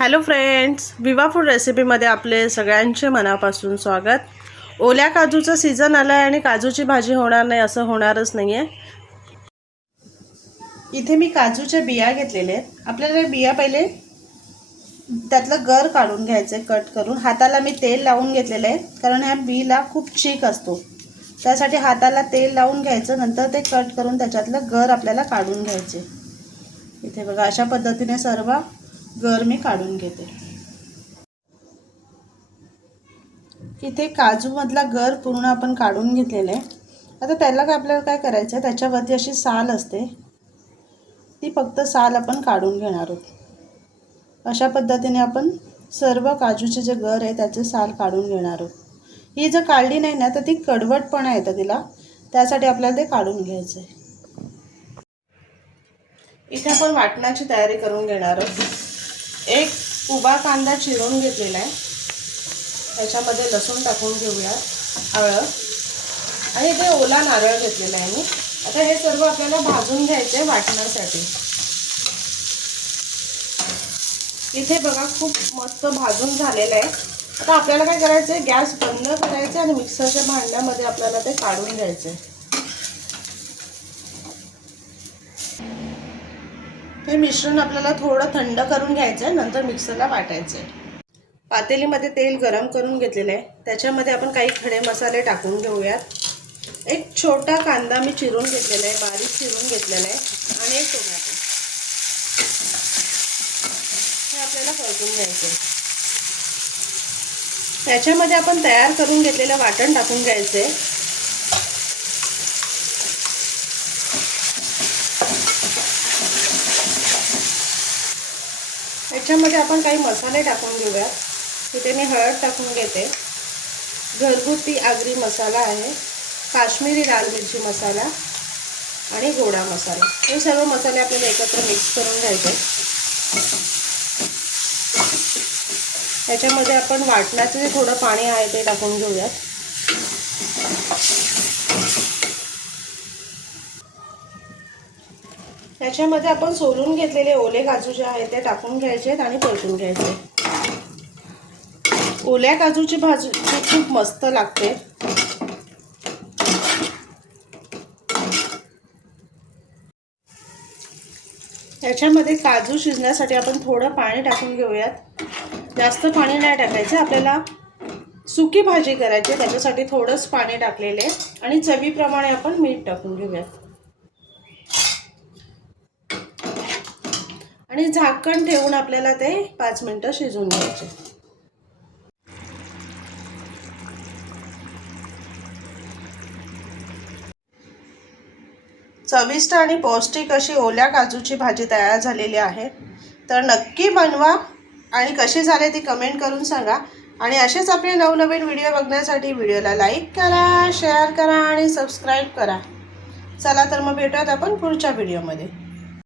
Hello friends विवा food रेसिपीमध्ये आपले सगळ्यांचे मनापासून स्वागत. ओल्या काजूचं सीझन आलं आहे आणि काजूची भाजी होणार नाही असं होणारच नाही आहे इथे मी काजूच्या बिया घेतलेल्या आहेत. आपल्याला बिया पहिले त्यातलं गर काढून घ्यायचं आहे कट करून. हाताला मी तेल लावून घेतलेलं आहे कारण ह्या बीला खूप चीक असतो. त्यासाठी हाताला तेल लावून घ्यायचं नंतर ते कट करून त्याच्यातलं गर आपल्याला काढून घ्यायचे. इथे बघा अशा पद्धतीने सर्व गर मी काढून घेते. इथे काजूमधला गर पूर्ण आपण काढून घेतलेला आहे. आता त्याला काय आपल्याला काय करायचं आहे? त्याच्यावरती अशी साल असते. ती फक्त साल आपण काढून घेणार आहोत. अशा पद्धतीने आपण सर्व काजूचे जे गर आहे त्याचे साल काढून घेणार आहोत. ही जर काढली नाही ना तर ती कडवटपणा येतं तिला. त्यासाठी आपल्याला ते काढून घ्यायचं आहे इथे आपण वाटणाची तयारी करून घेणार आहोत. एक उभा कांदा चिरून घेतलेला आहे. त्याच्यामध्ये लसूण टाकून घेऊया हळद. आणि ते ओला नारळ घेतलेला आहे मी. आता हे सर्व आपल्याला भाजून घ्यायचे वाटण्यासाठी. इथे बघा खूप मस्त भाजून झालेलं आहे. आता आपल्याला काय करायचं आहे गॅस बंद करायचं आणि मिक्सरच्या भांड्यामध्ये आपल्याला ते काढून घ्यायचं आहे हे मिश्रण आपल्याला थोडं थंड करून घ्यायचं आहे नंतर मिक्सरला वाटायचं आहे पातेलीमध्ये तेल गरम करून घेतलेलं आहे. त्याच्यामध्ये आपण काही खडे मसाले टाकून घेऊयात. एक छोटा कांदा मी चिरून घेतलेला आहे बारीक चिरून घेतलेला आहे आणि एक टोमॅटो. हे आपल्याला परतून घ्यायचं आहे त्याच्यामध्ये आपण तयार करून घेतलेलं वाटण टाकून घ्यायचं आहे याच्यामध्ये आपण काही मसाले टाकून घेऊयात. इथे मी हळद टाकून घेते. घरगुती आगरी मसाला आहे. काश्मीरी लाल मिरची मसाला आणि गोडा मसाला. हे सर्व मसाले आपल्याला एकत्र मिक्स करून घ्यायचे. त्याच्यामध्ये आपण वाटण्याचं जे थोडं पाणी आहे ते टाकून घेऊयात. त्याच्यामध्ये आपण सोलून घेतलेले ओले काजू जे आहेत ते टाकून घ्यायचे आणि परतून घ्यायचे ओल्या काजूची भाजी खूप मस्त लागते. त्याच्यामध्ये काजू शिजण्यासाठी आपण थोडं पाणी टाकून घेऊयात. जास्त पाणी नाही टाकायचं. आपल्याला सुकी भाजी करायची त्याच्यासाठी थोडंच पाणी टाकलेले आणि चवीप्रमाणे आपण मीठ टाकून घेऊयात. आणि झाकण ठेवून आपल्याला ते पाच मिनटं शिजून घ्यायचे. चविष्ट आणि पौष्टिक अशी ओल्या काजूची भाजी तयार झालेली आहे. तर नक्की बनवा आणि कशी झाले ती कमेंट करून सांगा. आणि असेच आपले नवनवीन व्हिडिओ बघण्यासाठी व्हिडिओला लाईक करा शेअर करा आणि सबस्क्राईब करा. चला तर मग भेटूयात आपण पुढच्या व्हिडिओमध्ये.